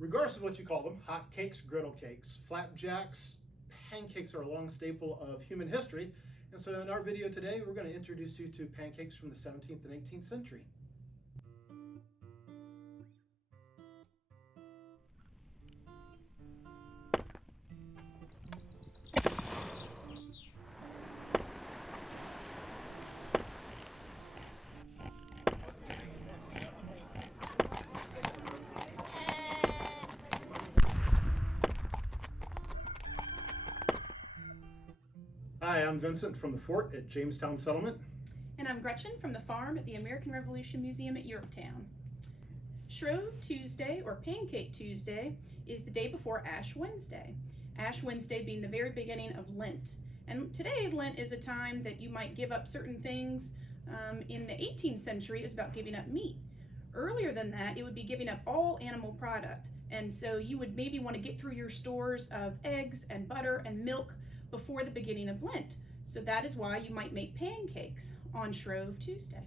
Regardless of what you call them, hot cakes, griddle cakes, flapjacks, pancakes are a long staple of human history. And so in our video today, we're going to introduce you to pancakes from the 17th and 18th century. Hi, I'm Vincent from the fort at Jamestown Settlement. And I'm Gretchen from the farm at the American Revolution Museum at Yorktown. Shrove Tuesday, or Pancake Tuesday, is the day before Ash Wednesday. Ash Wednesday being the very beginning of Lent. And today, Lent is a time that you might give up certain things. In the 18th century, it was about giving up meat. Earlier than that, it would be giving up all animal product. And so you would maybe want to get through your stores of eggs and butter and milk before the beginning of Lent. So that is why you might make pancakes on Shrove Tuesday.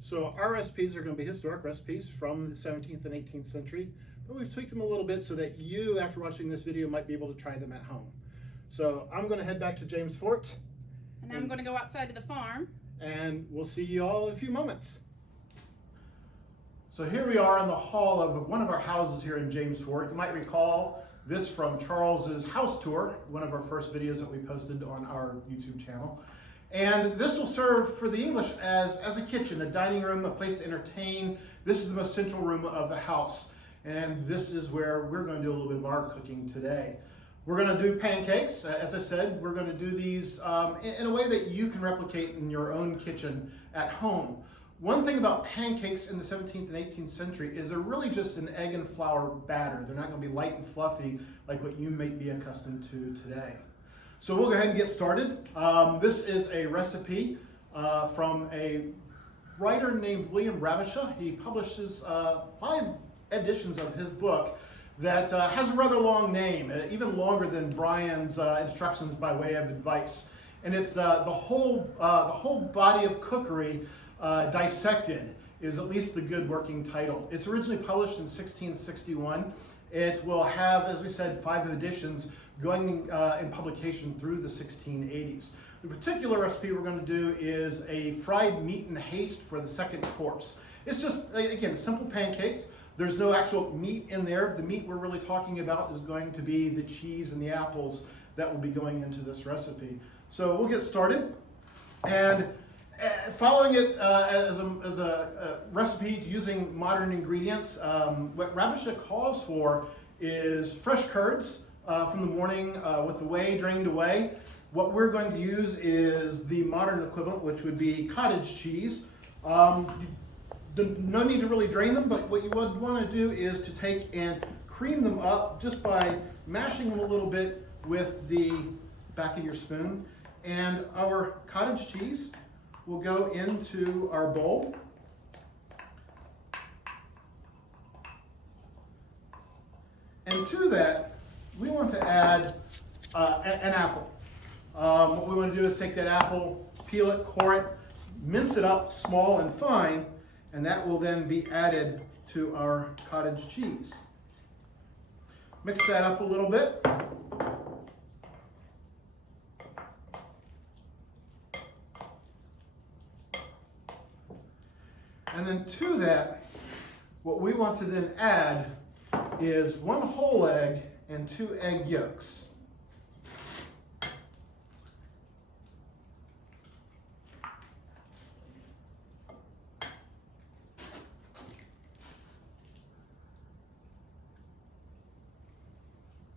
So our recipes are going to be historic recipes from the 17th and 18th century, but we've tweaked them a little bit so that you, after watching this video, might be able to try them at home. So I'm going to head back to James Fort. And I'm going to go outside to the farm. And we'll see you all in a few moments. So here we are in the hall of one of our houses here in James Fort. You might recall this from Charles's house tour, one of our first videos that we posted on our YouTube channel. And this will serve for the English as a kitchen, a dining room, a place to entertain. This is the most central room of the house. And this is where we're going to do a little bit of our cooking today. We're going to do pancakes. As I said, we're going to do these in a way that you can replicate in your own kitchen at home. One thing about pancakes in the 17th and 18th century is they're really just an egg and flour batter. They're not going to be light and fluffy like what you may be accustomed to today. So we'll go ahead and get started. This is a recipe from a writer named William Ravishaw. He publishes 5 editions of his book that has a rather long name, even longer than Brian's instructions by way of advice. And it's the whole body of cookery dissected is at least the good working title. It's originally published in 1661. It will have, as we said, 5 editions going in publication through the 1680s. The particular recipe we're going to do is a fried meat in haste for the second course. It's just, again, simple pancakes. There's no actual meat in there. The meat we're really talking about is going to be the cheese and the apples that will be going into this recipe. So we'll get started. And following it as a recipe using modern ingredients, what Ravishaw calls for is fresh curds from the morning with the whey drained away. What we're going to use is the modern equivalent, which would be cottage cheese. No need to really drain them, but what you would want to do is to take and cream them up just by mashing them a little bit with the back of your spoon. And our cottage cheese will go into our bowl. And to that, we want to add an apple. What we want to do is take that apple, peel it, core it, mince it up small and fine, and that will then be added to our cottage cheese. Mix that up a little bit. And then to that, what we want to then add is 1 whole egg and 2 egg yolks.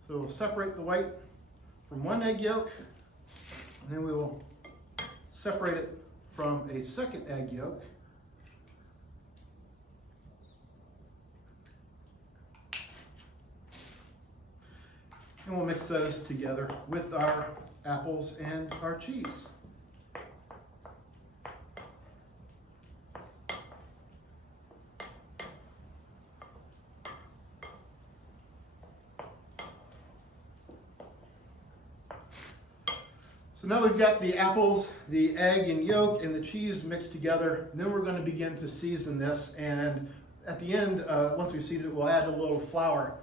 So we'll separate the white from 1 egg yolk, and then we will separate it from a second egg yolk. And we'll mix those together with our apples and our cheese. So now we've got the apples, the egg and yolk, and the cheese mixed together. And then we're going to begin to season this. And at the end, once we've seeded it, we'll add a little flour.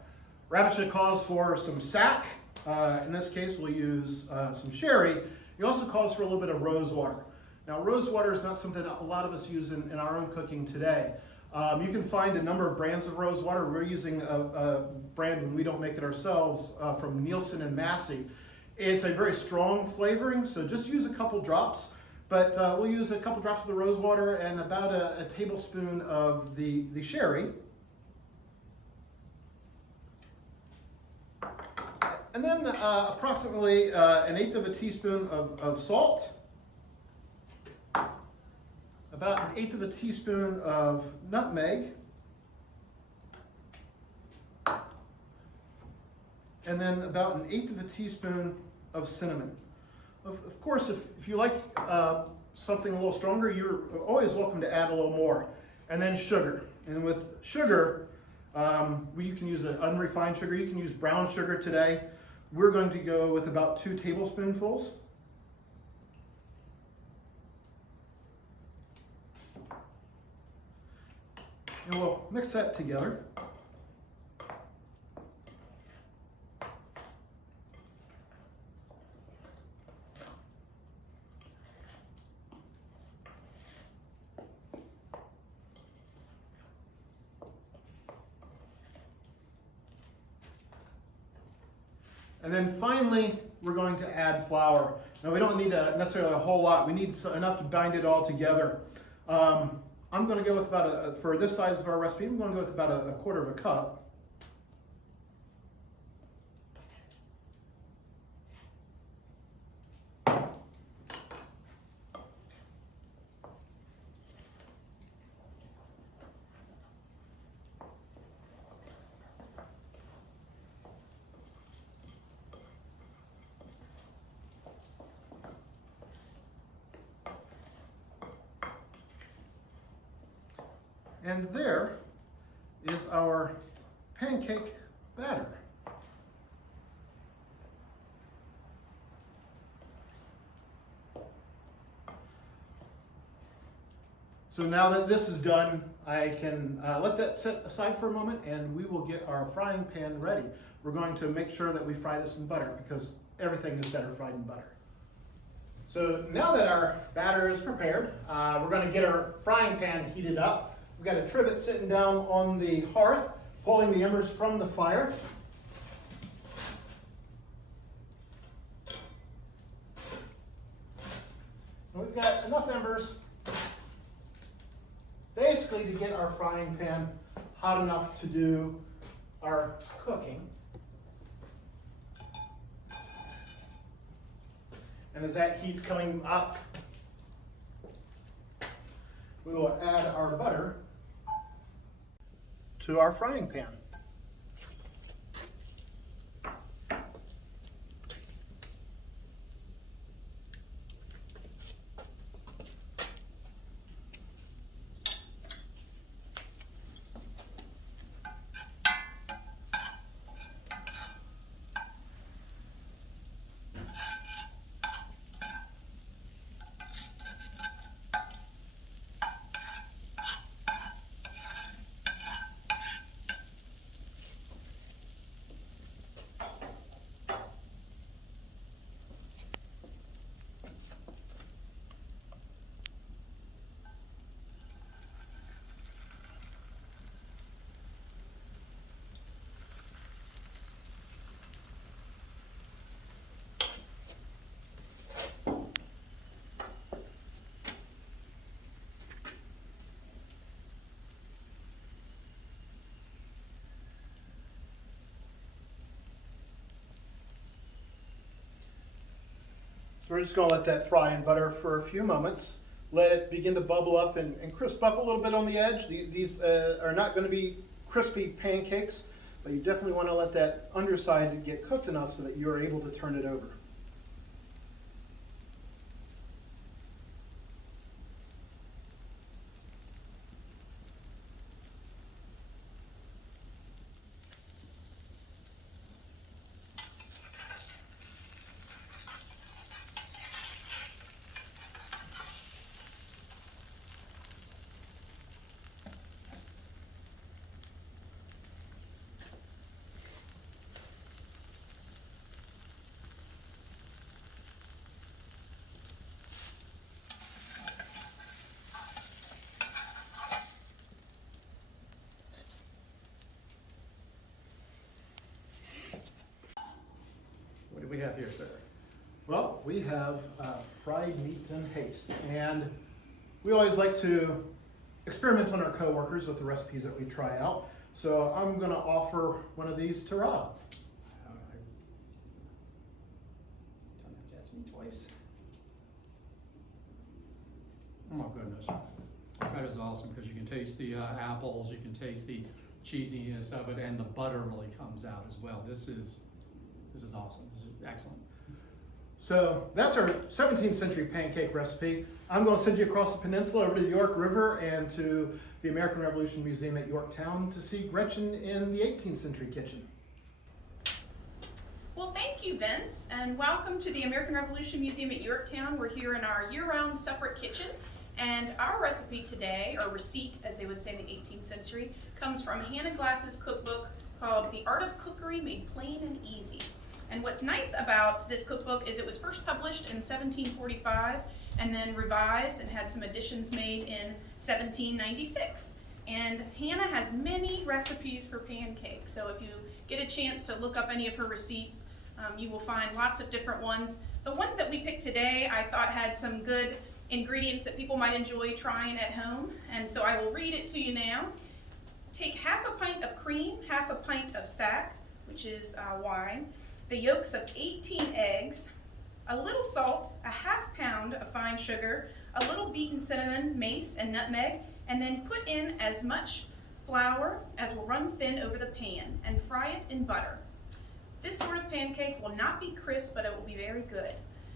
Rabbit calls for some sack. In this case, we'll use some sherry. It also calls for a little bit of rose water. Now, rose water is not something that a lot of us use in our own cooking today. You can find a number of brands of rose water. We're using a brand, when we don't make it ourselves, from Nielsen and Massey. It's a very strong flavoring, so just use a couple drops. But we'll use a couple drops of the rose water and about a tablespoon of the sherry. And then approximately 1/8 of a teaspoon of salt. About 1/8 of a teaspoon of nutmeg. And then about 1/8 of a teaspoon of cinnamon. Of course, if you like something a little stronger, you're always welcome to add a little more. And then sugar. And with sugar, you can use an unrefined sugar. You can use brown sugar today. We're going to go with about 2 tablespoonfuls. And we'll mix that together. And then finally, we're going to add flour. Now, we don't need necessarily a whole lot. We need enough to bind it all together. I'm going to go with about, for this size of our recipe, I'm going to go with about a 1/4 of a cup. And there is our pancake batter. So now that this is done, I can let that set aside for a moment, and we will get our frying pan ready. We're going to make sure that we fry this in butter, because everything is better fried in butter. So now that our batter is prepared, we're going to get our frying pan heated up. We've got a trivet sitting down on the hearth, pulling the embers from the fire. And we've got enough embers basically to get our frying pan hot enough to do our cooking. And as that heat's coming up, we will add our butter to our frying pan. We're just going to let that fry in butter for a few moments. Let it begin to bubble up and crisp up a little bit on the edge. These are not going to be crispy pancakes, but you definitely want to let that underside get cooked enough so that you're able to turn it over. here, sir? Well, we have fried meat in haste, and we always like to experiment on our coworkers with the recipes that we try out. So I'm going to offer one of these to Rob. All right. Don't have to ask me twice. Oh my goodness, that is awesome because you can taste the apples, you can taste the cheesiness of it, and the butter really comes out as well. This is awesome. This is excellent. So that's our 17th century pancake recipe. I'm going to send you across the peninsula over to the York River and to the American Revolution Museum at Yorktown to see Gretchen in the 18th century kitchen. Well, thank you, Vince, and welcome to the American Revolution Museum at Yorktown. We're here in our year-round separate kitchen, and our recipe today, or receipt as they would say in the 18th century, comes from Hannah Glass's cookbook called The Art of Cookery Made Plain and Easy. And what's nice about this cookbook is it was first published in 1745 and then revised and had some additions made in 1796. And Hannah has many recipes for pancakes, so if you get a chance to look up any of her receipts, you will find lots of different ones. The one that we picked today I thought had some good ingredients that people might enjoy trying at home, and so I will read it to you now. Take half a pint of cream, half a pint of sack, which is wine, the yolks of 18 eggs, a little salt, a half pound of fine sugar, a little beaten cinnamon, mace, and nutmeg, and then put in as much flour as will run thin over the pan and fry it in butter. This sort of pancake will not be crisp, but it will be very good.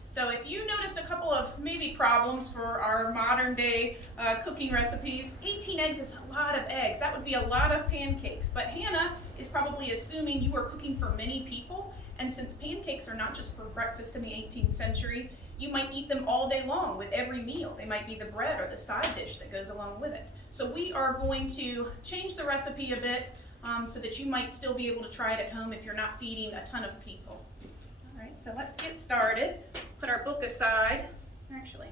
So if you noticed a couple of maybe problems for our modern day cooking recipes, 18 eggs is a lot of eggs. That would be a lot of pancakes. But Hannah is probably assuming you are cooking for many people, and since pancakes are not just for breakfast in the 18th century, you might eat them all day long with every meal. They might be the bread or the side dish that goes along with it. So we are going to change the recipe a bit so that you might still be able to try it at home if you're not feeding a ton of people. All right, so let's get started. Put our book aside. Actually,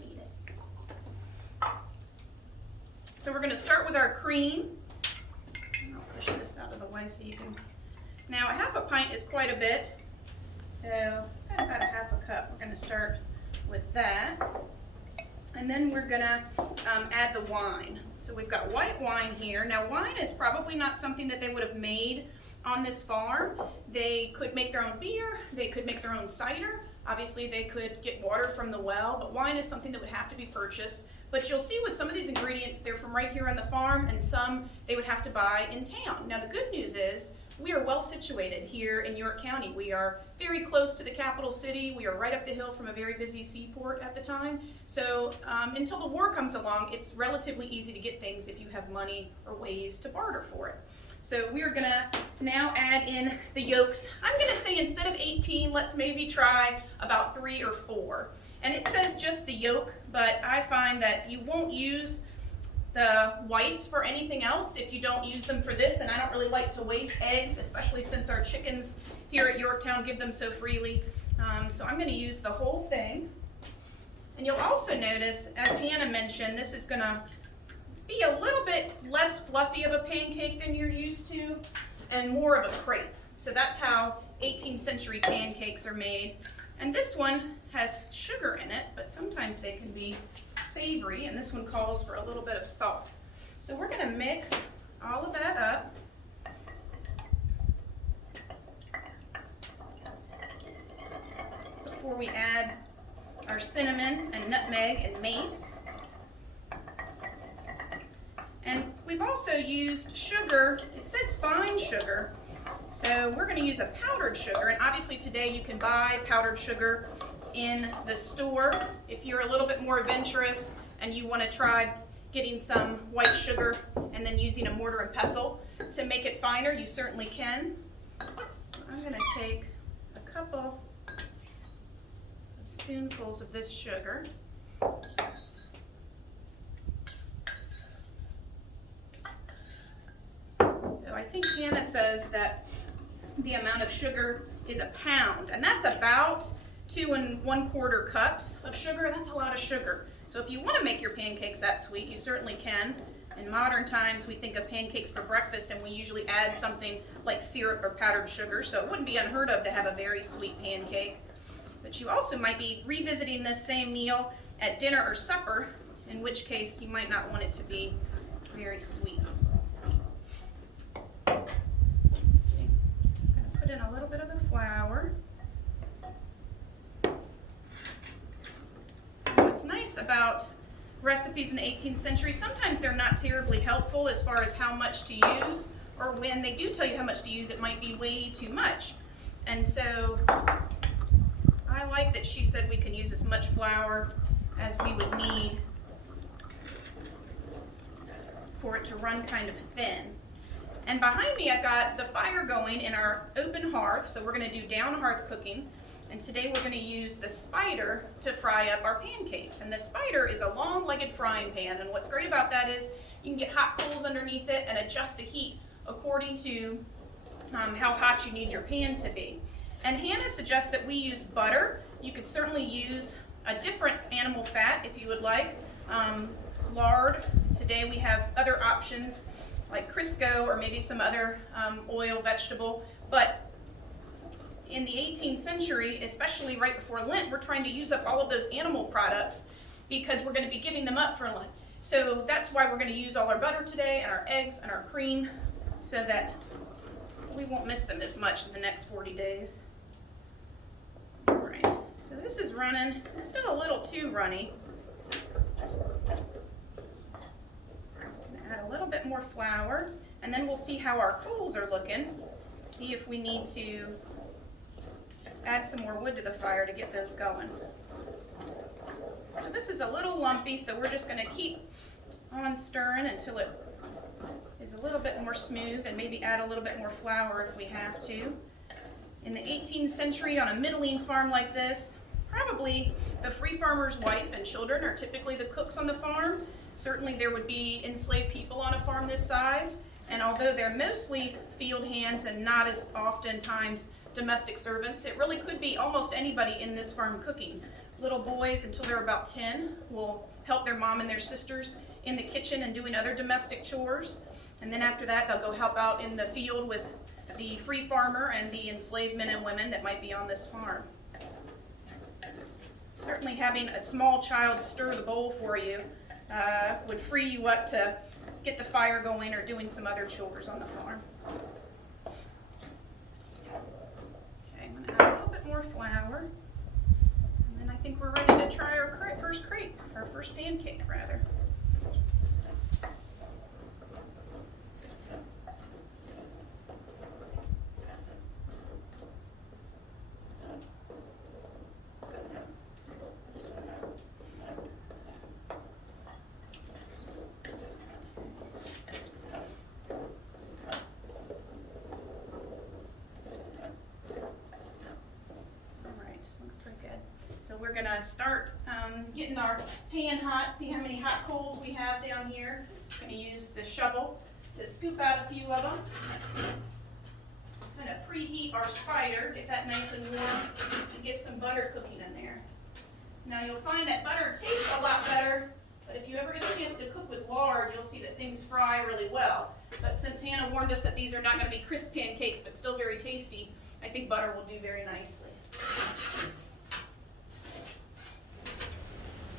need it. So we're going to start with our cream. I'll push this out of the way so you can. Now, a half a pint is quite a bit, so about a half a cup. We're going to start with that, and then we're going to add the wine. So we've got white wine here. Now, wine is probably not something that they would have made on this farm. They could make their own beer, they could make their own cider, obviously they could get water from the well, but wine is something that would have to be purchased. But you'll see with some of these ingredients, they're from right here on the farm, and some they would have to buy in town. Now the good news is, we are well situated here in York County. We are very close to the capital city. We are right up the hill from a very busy seaport at the time. So until the war comes along, it's relatively easy to get things if you have money or ways to barter for it. So we are gonna now add in the yolks. I'm gonna say instead of 18, let's maybe try about 3 or 4. And it says just the yolk, but I find that you won't use the whites for anything else if you don't use them for this, and I don't really like to waste eggs, especially since our chickens here at Yorktown give them so freely. So I'm gonna use the whole thing. And you'll also notice, as Hannah mentioned, this is gonna be a little bit less fluffy of a pancake than you're used to, and more of a crepe. So that's how 18th century pancakes are made. And this one has sugar in it, but sometimes they can be savory, and this one calls for a little bit of salt. So we're gonna mix all of that up. Before we add our cinnamon and nutmeg and mace. And we've also used sugar. It says fine sugar, so we're going to use a powdered sugar. And obviously today you can buy powdered sugar in the store. If you're a little bit more adventurous and you want to try getting some white sugar and then using a mortar and pestle to make it finer, you certainly can. So I'm going to take a couple of spoonfuls of this sugar. So I think Hannah says that the amount of sugar is a pound, and that's about 2 1/4 cups of sugar. That's a lot of sugar. So if you want to make your pancakes that sweet, you certainly can. In modern times, we think of pancakes for breakfast and we usually add something like syrup or powdered sugar, so it wouldn't be unheard of to have a very sweet pancake. But you also might be revisiting this same meal at dinner or supper, in which case you might not want it to be very sweet. Let's see. I'm going to put in a little bit of the flour. What's nice about recipes in the 18th century, sometimes they're not terribly helpful as far as how much to use, or when they do tell you how much to use, it might be way too much. And so I like that she said we can use as much flour as we would need for it to run kind of thin. And behind me I've got the fire going in our open hearth, so we're going to do down hearth cooking. And today we're going to use the spider to fry up our pancakes. And the spider is a long-legged frying pan, and what's great about that is you can get hot coals underneath it and adjust the heat according to how hot you need your pan to be. And Hannah suggests that we use butter. You could certainly use a different animal fat if you would like. Lard. Today we have other options like Crisco or maybe some other oil vegetable. But in the 18th century, especially right before Lent, we're trying to use up all of those animal products because we're going to be giving them up for Lent. So that's why we're going to use all our butter today and our eggs and our cream so that we won't miss them as much in the next 40 days. All right, so this is running, still a little too runny. Add a little bit more flour, and then we'll see how our coals are looking. See if we need to add some more wood to the fire to get those going. So this is a little lumpy, so we're just going to keep on stirring until it is a little bit more smooth, and maybe add a little bit more flour if we have to. In the 18th century, on a middling farm like this, probably the free farmer's wife and children are typically the cooks on the farm. Certainly there would be enslaved people on a farm this size, and although they're mostly field hands and not as oftentimes domestic servants, it really could be almost anybody in this farm cooking. Little boys until they're about 10 will help their mom and their sisters in the kitchen and doing other domestic chores. And then after that, they'll go help out in the field with the free farmer and the enslaved men and women that might be on this farm. Certainly having a small child stir the bowl for you would free you up to get the fire going or doing some other chores on the farm. Okay, I'm going to add a little bit more flour. And then I think we're ready to try our first pancake rather. We're gonna start getting our pan hot, see how many hot coals we have down here. I'm gonna use the shovel to scoop out a few of them. Kind of preheat our spider, get that nice and warm, and get some butter cooking in there. Now you'll find that butter tastes a lot better, but if you ever get a chance to cook with lard, you'll see that things fry really well. But since Hannah warned us that these are not gonna be crisp pancakes, but still very tasty, I think butter will do very nicely.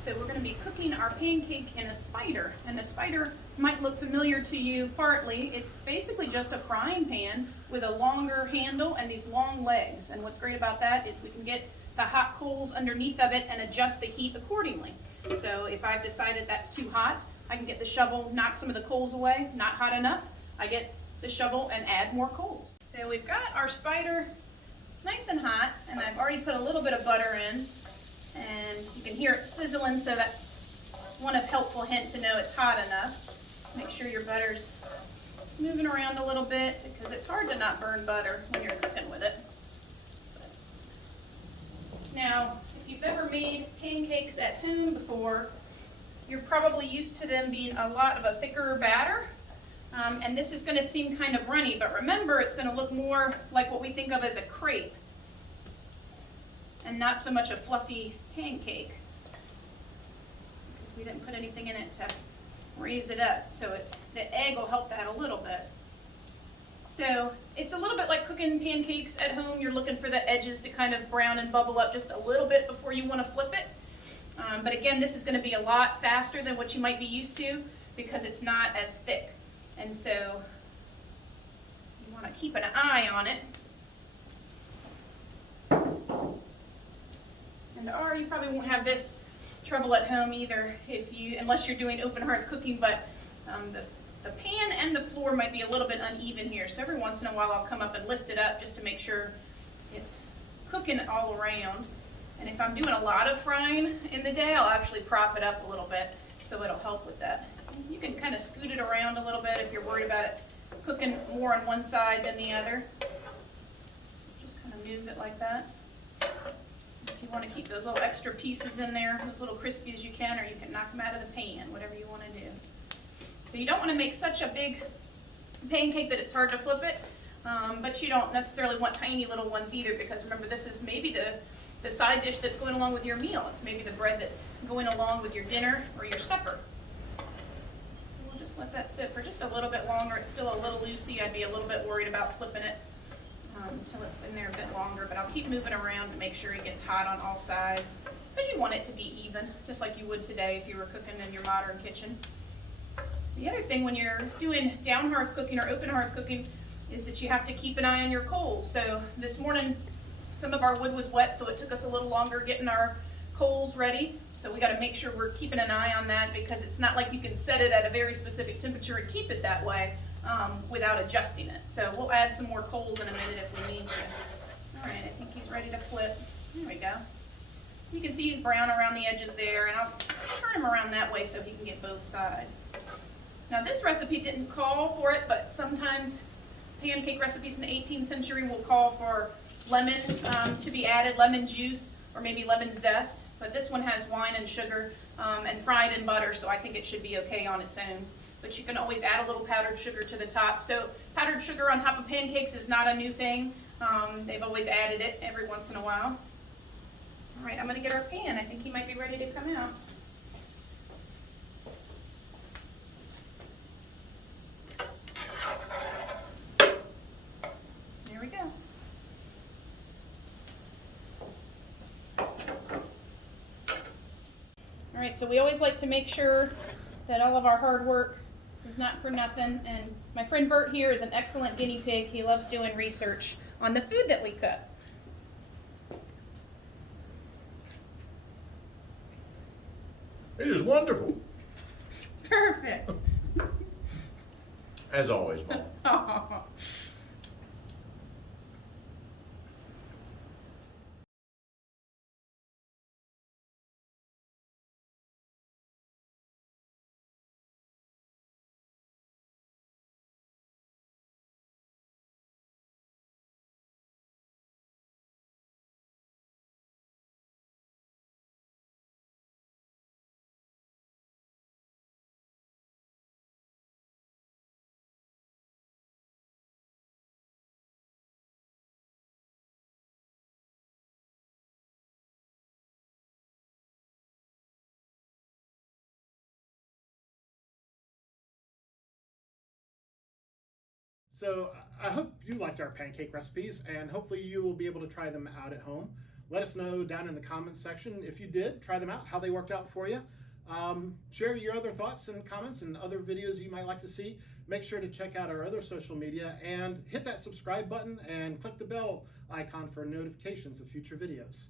So we're going to be cooking our pancake in a spider, and the spider might look familiar to you partly. It's basically just a frying pan with a longer handle and these long legs, and what's great about that is we can get the hot coals underneath of it and adjust the heat accordingly. So if I've decided that's too hot, I can get the shovel, knock some of the coals away. Not hot enough, I get the shovel and add more coals. So we've got our spider nice and hot, and I've already put a little bit of butter in. And you can hear it sizzling, so that's one of helpful hint to know it's hot enough. Make sure your butter's moving around a little bit because it's hard to not burn butter when you're cooking with it. Now, if you've ever made pancakes at home before, you're probably used to them being a lot of a thicker batter. And this is going to seem kind of runny, but remember it's going to look more like what we think of as a crepe, and not so much a fluffy pancake, because we didn't put anything in it to raise it up. So the egg will help that a little bit. So it's a little bit like cooking pancakes at home. You're looking for the edges to kind of brown and bubble up just a little bit before you want to flip it. But again, this is going to be a lot faster than what you might be used to because it's not as thick. And so you want to keep an eye on it. And you probably won't have this trouble at home either unless you're doing open hearth cooking, but the pan and the floor might be a little bit uneven here. So every once in a while I'll come up and lift it up just to make sure it's cooking all around. And if I'm doing a lot of frying in the day, I'll actually prop it up a little bit so it'll help with that. You can kind of scoot it around a little bit if you're worried about it cooking more on one side than the other. So just kind of move it like that. If you want to keep those little extra pieces in there, as little crispy as you can, or you can knock them out of the pan, whatever you want to do. So you don't want to make such a big pancake that it's hard to flip it, but you don't necessarily want tiny little ones either, because remember, this is maybe the side dish that's going along with your meal. It's maybe the bread that's going along with your dinner or your supper. So we'll just let that sit for just a little bit longer. It's still a little loosey. I'd be a little bit worried about flipping it until it's been there a bit longer, but I'll keep moving around to make sure it gets hot on all sides, because you want it to be even, just like you would today if you were cooking in your modern kitchen. The other thing when you're doing down hearth cooking or open hearth cooking is that you have to keep an eye on your coals. So this morning, some of our wood was wet, so it took us a little longer getting our coals ready. So we got to make sure we're keeping an eye on that, because it's not like you can set it at a very specific temperature and keep it that way without adjusting it. So we'll add some more coals in a minute if we need to. All right, I think he's ready to flip. There we go. You can see he's brown around the edges there, and I'll turn him around that way so he can get both sides. Now this recipe didn't call for it, but sometimes pancake recipes in the 18th century will call for lemon to be added, lemon juice, or maybe lemon zest. But this one has wine and sugar and fried in butter, so I think it should be okay on its own. But you can always add a little powdered sugar to the top. So powdered sugar on top of pancakes is not a new thing. They've always added it every once in a while. All right, I'm gonna get our pan. I think he might be ready to come out. There we go. All right, so we always like to make sure that all of our hard work is not for nothing. And my friend Bert here is an excellent guinea pig. He loves doing research on the food that we cook. It is wonderful, Perfect. as always, Mom. Oh. So I hope you liked our pancake recipes, and hopefully you will be able to try them out at home. Let us know down in the comments section if you did try them out, how they worked out for you. Share your other thoughts and comments and other videos you might like to see. Make sure to check out our other social media and hit that subscribe button and click the bell icon for notifications of future videos.